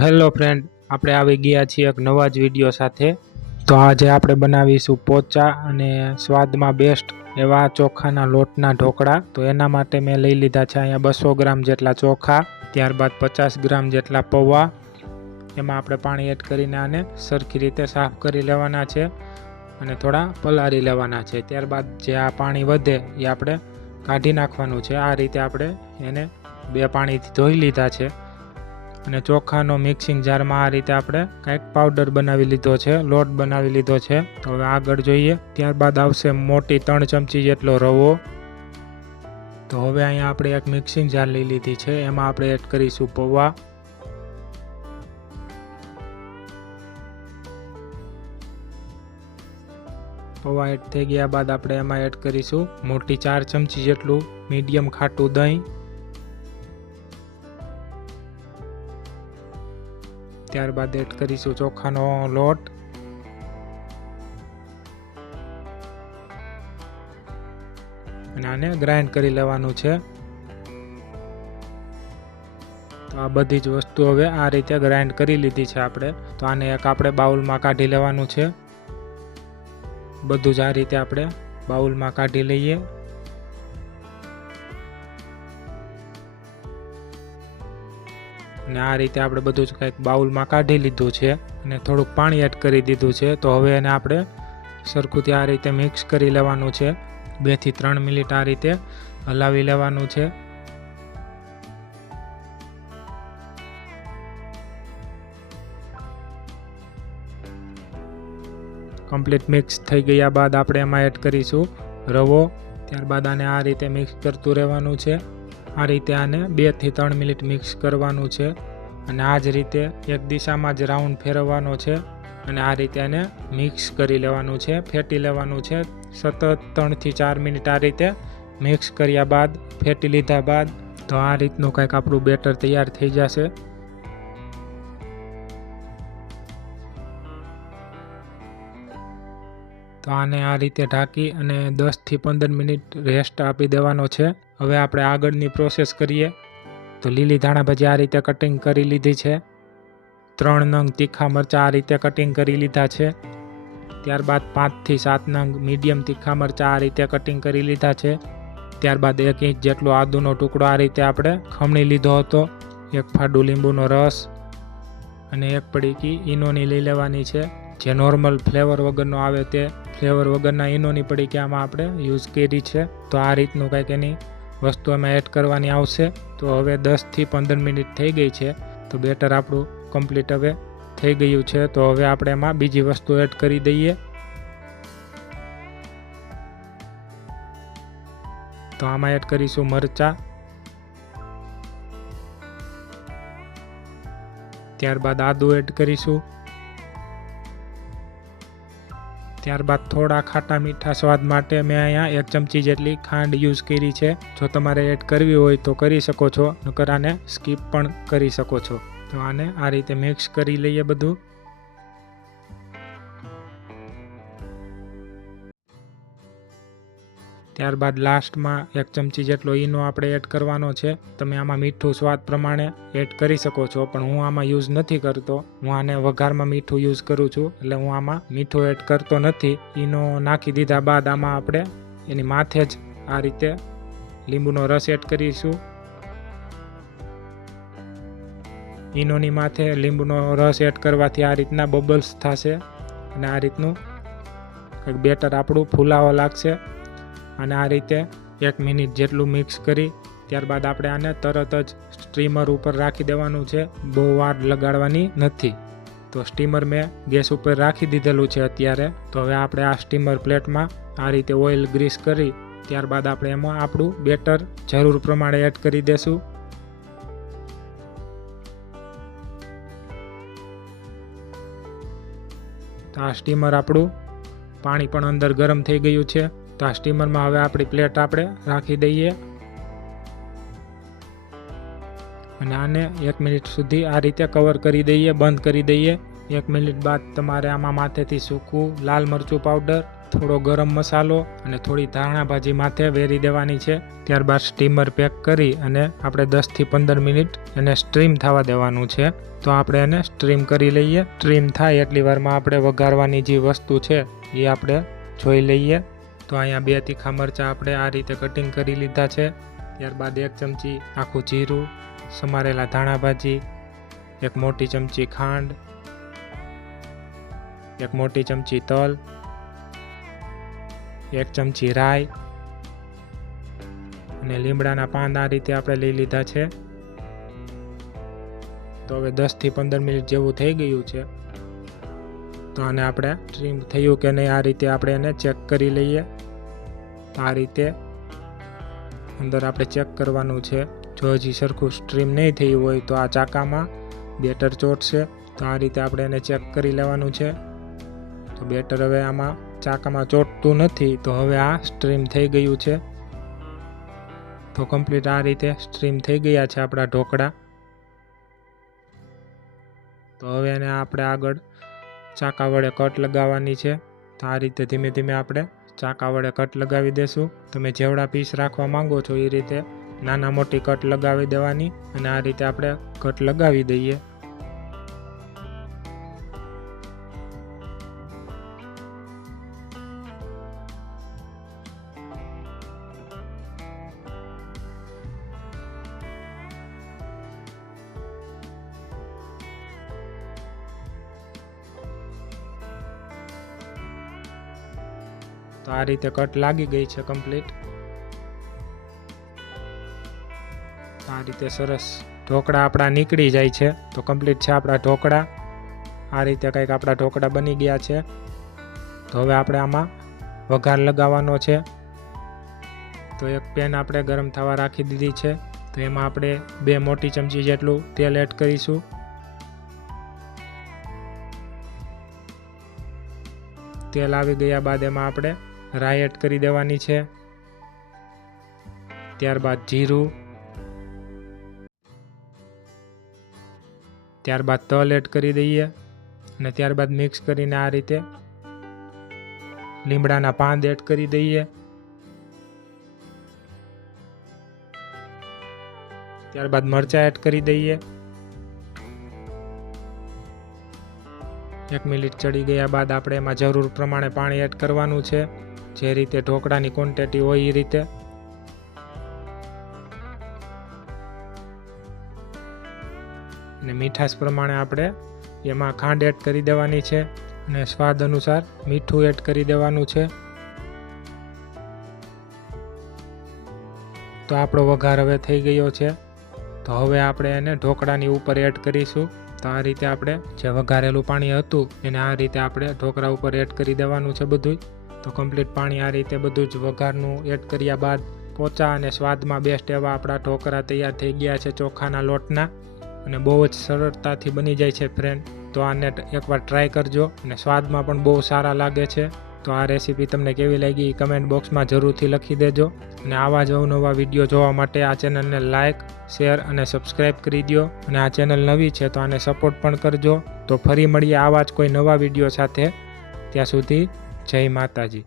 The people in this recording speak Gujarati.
હેલો ફ્રેન્ડ, આપણે આવી ગયા છીએ એક નવા જ વિડીયો સાથે। તો આજે આપણે બનાવીશું પોચા અને સ્વાદમાં બેસ્ટ એવા ચોખાના લોટના ઢોકળા। તો એના માટે મેં લઈ લીધા છે અહીંયા 200 ગ્રામ જેટલા ચોખા, ત્યારબાદ 50 ગ્રામ જેટલા પૌવા। એમાં આપણે પાણી એડ કરીને આને સરખી રીતે સાફ કરી લેવાના છે અને થોડા પલાળી લેવાના છે। ત્યારબાદ જે આ પાણી વધે એ આપણે કાઢી નાખવાનું છે। આ રીતે આપણે એને 2 પાણીથી ધોઈ લીધા છે અને ચોખાનો મિક્સિંગ જારમાં આ રીતે આપણે કંઈક પાવડર બનાવી લીધો છે, લોટ બનાવી લીધો છે। તો હવે આગળ જોઈએ। ત્યારબાદ આવશે મોટી 3 ચમચી જેટલો રવો। તો હવે અહીંયા આપણે એક મિક્સિંગ જાર લઈ લીધી છે, એમાં આપણે એડ કરીશું પૌવા। પૌવા એડ થઈ ગયા બાદ આપણે એમાં એડ કરીશું મોટી 4 ચમચી જેટલું મીડિયમ ખાટું દહીં। ત્યારબાદ એડ કરીશું ચોખાનો લોટ અને આને ગ્રાઇન્ડ કરી લેવાનું છે। તો આ બધી જ વસ્તુ હવે આ રીતે ગ્રાઇન્ડ કરી લીધી છે આપણે। તો આને એક આપણે બાઉલમાં કાઢી લેવાનું છે। બધું જ આ રીતે આપણે બાઉલમાં કાઢી લઈએ। અને આ રીતે આપણે બધું જ કંઈક બાઉલમાં કાઢી લીધું છે અને થોડુંક પાણી એડ કરી દીધું છે। તો હવે એને આપણે સરખુંથી આ રીતે મિક્સ કરી લેવાનું છે। 2 થી 3 મિનિટ આ રીતે હલાવી લેવાનું છે। કમ્પ્લીટ મિક્સ થઈ ગયા બાદ આપણે એમાં એડ કરીશું રવો। ત્યારબાદ આને આ રીતે મિક્સ કરતું રહેવાનું છે। આ રીતે આને 2 થી 3 મિનિટ મિક્સ કરવાનું છે અને આ જ રીતે એક દિશામાં જ રાઉન્ડ ફેરવવાનો છે અને આ રીતે આને મિક્સ કરી લેવાનું છે, ફેટી લેવાનું છે। સતત 3 થી 4 મિનિટ આ રીતે મિક્સ કર્યા બાદ, ફેટી લીધા બાદ તો આ રીતનું કંઈક આપણું બેટર તૈયાર થઈ જશે। તો આને આ રીતે ઢાંકી અને 10 થી 15 મિનિટ રેસ્ટ આપી દેવાનો છે। હવે આપણે આગળની પ્રોસેસ કરીએ। તો લીલી ધાણા ભાજી આ રીતે કટિંગ કરી લીધી છે। 3 નંગ તીખા મરચાં આ રીતે કટિંગ કરી લીધા છે। ત્યારબાદ 5 થી 7 નંગ મીડિયમ તીખા મરચાં આ રીતે કટિંગ કરી લીધા છે। ત્યારબાદ 1 ઇંચ જેટલો આદુનો ટુકડો આ રીતે આપણે ખમણી લીધો હતો। 1 ફાડું લીંબુનો રસ અને 1 પડીકી ઈનોની લઈ લેવાની છે। જે નોર્મલ ફ્લેવર વગરનો આવે તે ફ્લેવર વગરના ઈનોની પડીકી આમાં આપણે યુઝ કરી છે। તો આ રીતનું કંઈક એની વસ્તુ એમાં એડ કરવાની આવશે। તો હવે 10 થી 15 મિનિટ થઈ ગઈ છે। તો બેટર આપણું કમ્પ્લીટ હવે થઈ ગયું છે। તો હવે આપણે એમાં બીજી વસ્તુ એડ કરી દઈએ। તો આમાં એડ કરીશું મરચાં। ત્યારબાદ આદુ એડ કરીશું। ત્યારબાદ થોડા ખાટા મીઠા સ્વાદ માટે મેં અહીંયા 1 ચમચી જેટલી ખાંડ યુઝ કરી છે। જો તમારે એડ કરવી હોય તો કરી શકો છો, નકર આને સ્કીપ પણ કરી શકો છો। તો આને આ રીતે મિક્સ કરી લઈએ બધું। ત્યારબાદ લાસ્ટમાં 1 ચમચી જેટલો ઈનો આપણે એડ કરવાનો છે। તમે આમાં મીઠું સ્વાદ પ્રમાણે એડ કરી શકો છો, પણ હું આમાં યુઝ નથી કરતો। હું આને વઘારમાં મીઠું યુઝ કરું છું, એટલે હું આમાં મીઠું એડ કરતો નથી। ઈનો નાખી દીધા બાદ આમાં આપણે એની માથે જ આ રીતે લીંબુનો રસ એડ કરીશું। ઈનોની માથે લીંબુનો રસ એડ કરવાથી આ રીતના બબલ્સ થશે અને આ રીતનું કંઈક બેટર આપણું ફૂલાવા લાગશે। અને આ રીતે 1 મિનિટ જેટલું મિક્સ કરી ત્યારબાદ આપણે આને તરત જ સ્ટીમર ઉપર રાખી દેવાનું છે। બહુ વાર લગાડવાની નથી। તો સ્ટીમર મેં ગેસ ઉપર રાખી દીધેલું છે અત્યારે। તો હવે આપણે આ સ્ટીમર પ્લેટમાં આ રીતે ઓઇલ ગ્રીસ કરી ત્યારબાદ આપણે એમાં આપણું બેટર જરૂર પ્રમાણે એડ કરી દેશું। તો આ સ્ટીમર આપણું પાણી પણ અંદર ગરમ થઈ ગયું છે। તો આ સ્ટીમરમાં હવે આપણી પ્લેટ આપણે રાખી દઈએ અને આને 1 મિનિટ સુધી આ રીતે કવર કરી દઈએ, બંધ કરી દઈએ। 1 મિનિટ બાદ તમારે આમાં માથેથી સૂકું લાલ મરચું પાવડર થોડો ગરમ મસાલો અને થોડી ધાણા ભાજી માથે વેરી દેવાની છે. ત્યારબાદ સ્ટીમર પેક કરી અને આપણે 10 થી 15 મિનિટ એને સ્ટ્રીમ થવા દેવાનું છે. તો આપણે એને સ્ટ્રીમ કરી લઈએ. સ્ટ્રીમ થાય એટલી વારમાં આપણે વઘારવાની જે વસ્તુ છે એ આપણે જોઈ લઈએ. તો અહીંયા 2 તીખા મરચાં આપણે આ રીતે કટિંગ કરી લીધા છે. ત્યારબાદ 1 ચમચી આખું જીરું, સમારેલા ધાણા ભાજી, 1 મોટી ચમચી ખાંડ, 1 મોટી ચમચી તલ, 1 ચમચી રાઈ અને લીમડાના પાન આ રીતે આપણે લઈ લીધા છે. તો હવે 10 થી 15 મિનિટ જેવું થઈ ગયું છે. તો આને આપણે સ્ટ્રીમ થયું કે નહીં આ રીતે આપણે એને ચેક કરી લઈએ. તો આ રીતે અંદર આપણે ચેક કરવાનું છે. જો હજી સરખું સ્ટ્રીમ નહીં થયું હોય તો આ ચાકામાં બેટર ચોટશે. તો આ રીતે આપણે એને ચેક કરી લેવાનું છે. તો બેટર હવે આમાં ચાકામાં ચોટતું નથી. તો હવે આ સ્ટ્રીમ થઈ ગયું છે. તો કમ્પ્લીટ આ રીતે સ્ટ્રીમ થઈ ગયા છે આપણા ઢોકળા. તો હવે એને આપણે આગળ ચાકા વડે કટ લગાવવાની છે. તો આ રીતે ધીમે ધીમે આપણે ચાકા વડે કટ લગાવી દેશું. તમે જેવડા પીસ રાખવા માંગો છો એ રીતે નાના મોટી કટ લગાવી દેવાની અને આ રીતે આપણે કટ લગાવી દઈએ. તો આ રીતે કટ લાગી ગઈ છે કમ્પ્લીટ. આ રીતે સરસ ઢોકળા આપણા નીકળી જાય છે. તો કમ્પ્લીટ છે આપણા ઢોકળા. આ રીતે કંઈક આપણા ઢોકળા બની ગયા છે. તો હવે આપણે આમાં વઘાર લગાવવાનો છે. તો એક પેન આપણે ગરમ થવા રાખી દીધી છે. તો એમાં આપણે 2 મોટી ચમચી જેટલું તેલ એડ કરીશું. તેલ આવી ગયા બાદ એમાં આપણે રાઈ એડ કરી દેવાની છે. ત્યારબાદ જીરું, ત્યારબાદ તલ એડ કરી દઈએ અને ત્યારબાદ મિક્સ કરીને આ રીતે લીમડાના પાન એડ કરી દઈએ. ત્યારબાદ મરચાં એડ કરી દઈએ. 1 મિનિટ ચડી ગયા બાદ આપણે એમાં જરૂર પ્રમાણે પાણી એડ કરવાનું છે. જે રીતે ઢોકળાની ક્વોન્ટિટી હોય એ રીતે. અને મીઠાશ પ્રમાણે આપણે એમાં ખાંડ એડ કરી દેવાની છે અને સ્વાદ અનુસાર મીઠું એડ કરી દેવાનું છે. તો આપણો વઘાર હવે થઈ ગયો છે. તો હવે આપણે એને ઢોકળાની ઉપર એડ કરીશું. તો આ રીતે આપણે જે વઘારેલું પાણી હતું એને આ રીતે આપણે ઢોકળા ઉપર એડ કરી દેવાનું છે બધું. તો કમ્પ્લીટ પાણી આ રીતે બધું જ વઘારનું એડ કર્યા બાદ પોચા અને સ્વાદમાં બેસ્ટ એવા આપણા ઢોકળા તૈયાર થઈ ગયા છે ચોખાના લોટના. અને બહુ જ સરળતાથી બની જાય છે ફ્રેન્ડ. તો આને એકવાર ટ્રાય કરજો અને સ્વાદમાં પણ બહુ સારા લાગે છે. તો આ રેસીપી તમને કેવી લાગી એ કમેન્ટ બોક્સમાં જરૂરથી લખી દેજો. અને આવા જ અવનવા વિડીયો જોવા માટે આ ચેનલને લાઇક, શેર અને સબસ્ક્રાઈબ કરી દો. અને આ ચેનલ નવી છે તો આને સપોર્ટ પણ કરજો. તો ફરી મળીએ આવા જ કોઈ નવા વિડીયો સાથે. ત્યાં સુધી જય માતાજી.